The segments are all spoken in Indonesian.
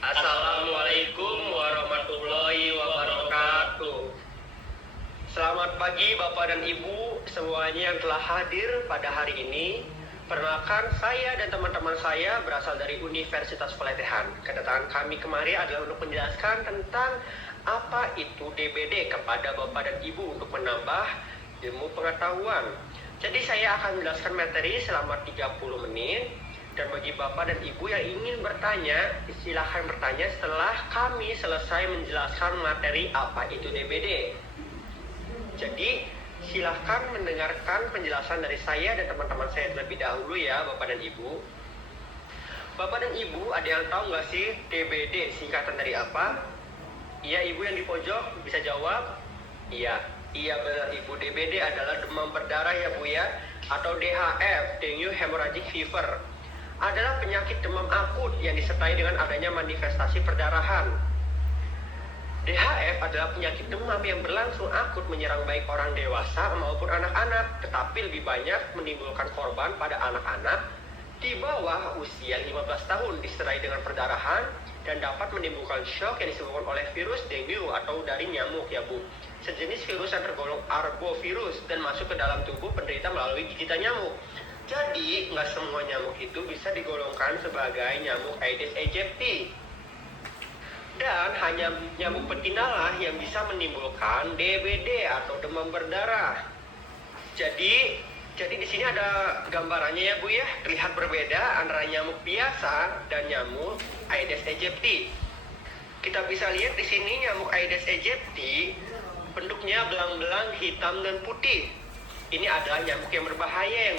Assalamualaikum warahmatullahi wabarakatuh. Selamat pagi Bapak dan Ibu semuanya yang telah hadir pada hari ini. Perkenalkan, saya dan teman-teman saya berasal dari Universitas Pelatihan. Kedatangan kami kemari adalah untuk menjelaskan tentang apa itu DBD kepada Bapak dan Ibu untuk menambah ilmu pengetahuan. Jadi saya akan menjelaskan materi selama 30 menit. Dan bagi Bapak dan Ibu yang ingin bertanya, silahkan bertanya setelah kami selesai menjelaskan materi apa itu DBD. Jadi, silahkan mendengarkan penjelasan dari saya dan teman-teman saya terlebih dahulu ya, Bapak dan Ibu. Bapak dan Ibu, ada yang tahu nggak sih DBD singkatan dari apa? Iya, Ibu yang di pojok bisa jawab? Iya benar Ibu, DBD adalah demam berdarah ya Bu ya, atau DHF, dengue hemorrhagic fever. Adalah penyakit demam akut yang disertai dengan adanya manifestasi perdarahan. DHF adalah penyakit demam yang berlangsung akut menyerang baik orang dewasa maupun anak-anak, tetapi lebih banyak menimbulkan korban pada anak-anak di bawah usia 15 tahun disertai dengan perdarahan dan dapat menimbulkan shock yang disebabkan oleh virus dengue atau dari nyamuk ya Bu. Sejenis virus yang tergolong arbovirus dan masuk ke dalam tubuh penderita melalui gigitan nyamuk. Jadi, nggak semua nyamuk itu bisa digolongkan sebagai nyamuk Aedes aegypti. Dan hanya nyamuk betinalah yang bisa menimbulkan DBD atau demam berdarah. Jadi di sini ada gambarannya ya Bu ya, terlihat berbeda antara nyamuk biasa dan nyamuk Aedes aegypti. Kita bisa lihat di sini nyamuk Aedes aegypti bentuknya belang-belang hitam dan putih. Ini adalah nyamuk yang berbahaya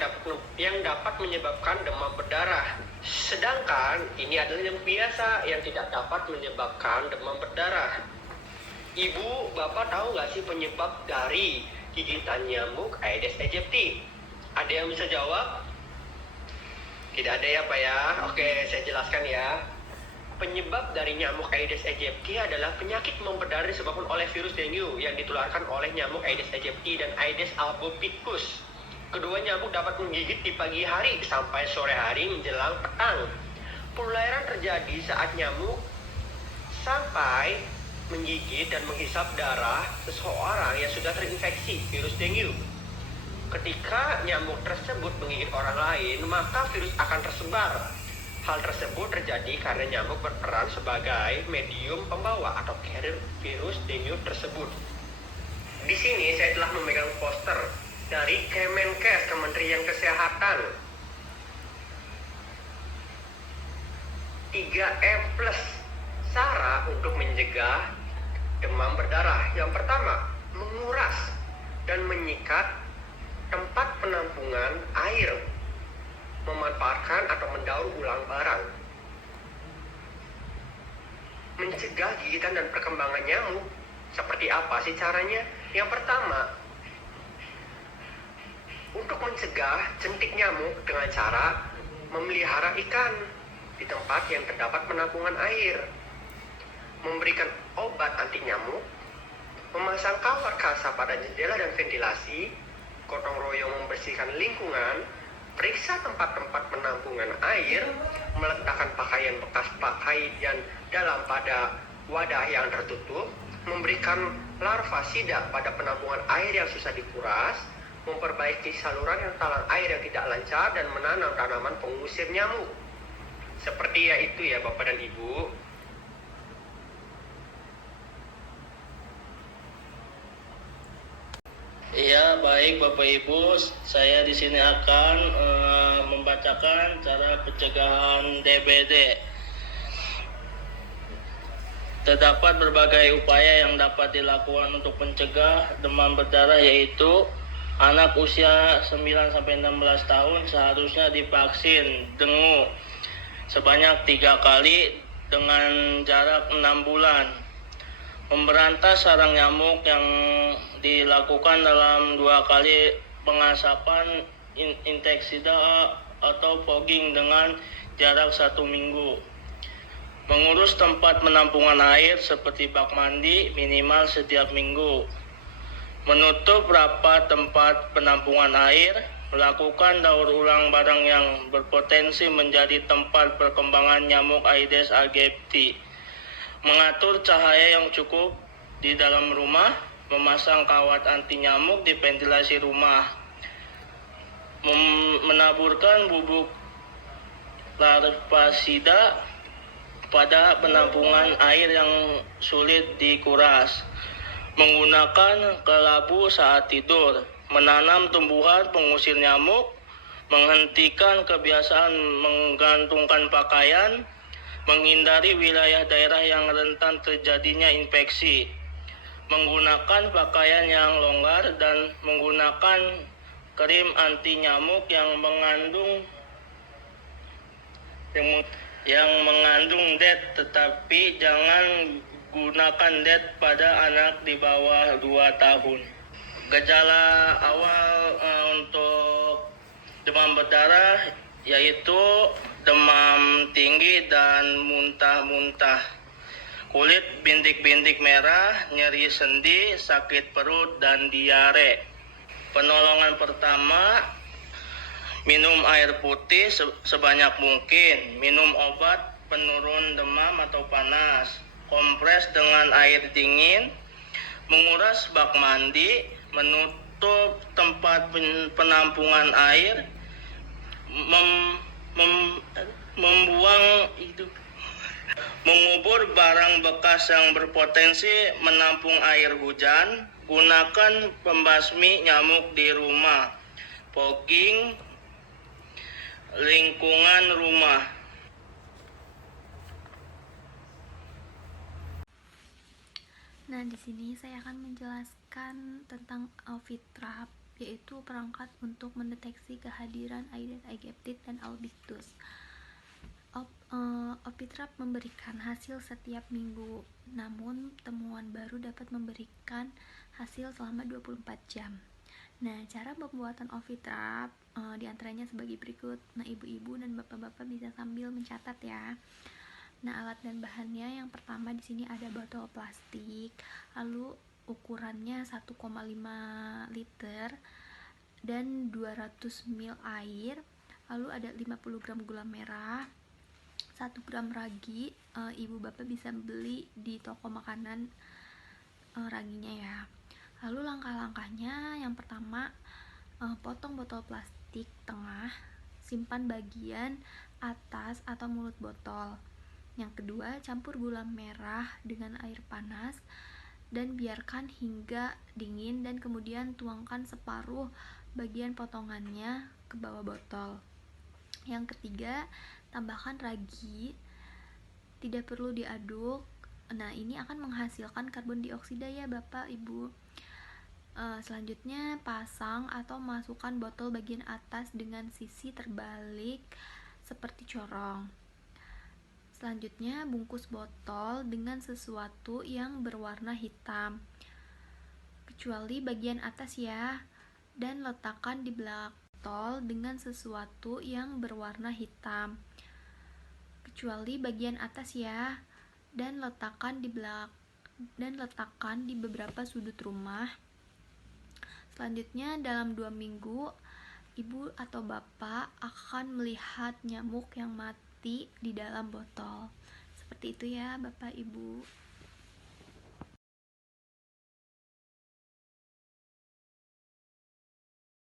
yang dapat menyebabkan demam berdarah. Sedangkan ini adalah nyamuk biasa yang tidak dapat menyebabkan demam berdarah. Ibu, Bapak tahu nggak sih penyebab dari gigitan nyamuk Aedes aegypti? Ada yang bisa jawab? Tidak ada ya Pak ya? Oke, saya jelaskan ya. Penyebab dari nyamuk Aedes aegypti adalah penyakit demam berdarah disebabkan oleh virus dengue yang ditularkan oleh nyamuk Aedes aegypti dan Aedes albopictus. Kedua nyamuk dapat menggigit di pagi hari sampai sore hari menjelang petang. Penularan terjadi saat nyamuk sampai menggigit dan menghisap darah seseorang yang sudah terinfeksi virus dengue. Ketika nyamuk tersebut menggigit orang lain, maka virus akan tersebar. Hal tersebut terjadi karena nyamuk berperan sebagai medium pembawa atau carrier virus dengue tersebut. Di sini saya telah memegang poster dari Kemenkes, Kementerian Kesehatan. 3M plus cara untuk mencegah demam berdarah. Yang pertama, menguras dan menyikat tempat penampungan air, memanfaatkan atau mendaur ulang barang. Mencegah gigitan dan perkembangan nyamuk. Seperti apa sih caranya? Yang pertama, untuk mencegah jentik nyamuk dengan cara memelihara ikan di tempat yang terdapat penampungan air, memberikan obat anti nyamuk, memasang kawat kasa pada jendela dan ventilasi, gotong royong membersihkan lingkungan, periksa tempat-tempat penampungan air, meletakkan pakaian bekas pakaian dalam pada wadah yang tertutup, memberikan larva sidak pada penampungan air yang susah dikuras, memperbaiki saluran yang talang air yang tidak lancar, dan menanam tanaman pengusir nyamuk. Seperti ya itu ya Bapak dan Ibu. Iya, baik Bapak Ibu, saya di sini akan membacakan cara pencegahan DBD. Terdapat berbagai upaya yang dapat dilakukan untuk mencegah demam berdarah, yaitu anak usia 9-16 tahun seharusnya divaksin dengue sebanyak 3 kali dengan jarak 6 bulan. Memberantas sarang nyamuk yang dilakukan dalam 2 kali pengasapan inseksida atau fogging dengan jarak 1 minggu. Mengurus tempat penampungan air seperti bak mandi minimal setiap minggu. Menutup rapat tempat penampungan air, melakukan daur ulang barang yang berpotensi menjadi tempat perkembangan nyamuk Aedes aegypti. mengatur cahaya yang cukup di dalam rumah, memasang kawat anti nyamuk di ventilasi rumah, menaburkan bubuk larvasida pada penampungan air yang sulit dikuras, menggunakan kelabu saat tidur, menanam tumbuhan pengusir nyamuk, menghentikan kebiasaan menggantungkan pakaian, menghindari wilayah daerah yang rentan terjadinya infeksi, menggunakan pakaian yang longgar, dan menggunakan krim anti nyamuk yang mengandung DEET, tetapi jangan gunakan DEET pada anak di bawah 2 tahun. Gejala awal untuk demam berdarah yaitu demam tinggi dan muntah-muntah, kulit bintik-bintik merah, nyeri sendi, sakit perut, dan diare. Penolongan pertama, minum air putih sebanyak mungkin, minum obat penurun demam atau panas, kompres dengan air dingin, menguras bak mandi, menutup tempat penampungan air, mengubur barang bekas yang berpotensi menampung air hujan, gunakan pembasmi nyamuk di rumah, fogging lingkungan rumah. Nah, di sini saya akan menjelaskan tentang Ovitrap, yaitu perangkat untuk mendeteksi kehadiran Aedes aegypti dan albictus. Ovitrap memberikan hasil setiap minggu, namun temuan baru dapat memberikan hasil selama 24 jam. Nah, cara pembuatan Ovitrap diantaranya sebagai berikut. Nah, ibu-ibu dan bapak-bapak bisa sambil mencatat ya. Nah, alat dan bahannya yang pertama di sini ada botol plastik, lalu ukurannya 1,5 liter dan 200 ml air, lalu ada 50 gram gula merah, 1 gram ragi. Ibu bapak bisa beli di toko makanan raginya ya. Lalu langkah-langkahnya, yang pertama, potong botol plastik tengah, simpan bagian atas atau mulut botol. Yang kedua, campur gula merah dengan air panas dan biarkan hingga dingin, dan kemudian tuangkan separuh bagian potongannya ke bawah botol. Yang ketiga, tambahkan ragi, tidak perlu diaduk. Nah, ini akan menghasilkan karbon dioksida ya Bapak Ibu. Selanjutnya, pasang atau masukkan botol bagian atas dengan sisi terbalik seperti corong. Selanjutnya, bungkus botol dengan sesuatu yang berwarna hitam, kecuali bagian atas ya, dan letakkan di belakang botol dengan sesuatu yang berwarna hitam, kecuali bagian atas ya, dan letakkan di beberapa sudut rumah. Selanjutnya, dalam 2 minggu, ibu atau bapak akan melihat nyamuk yang mati di dalam botol. Seperti itu ya Bapak Ibu.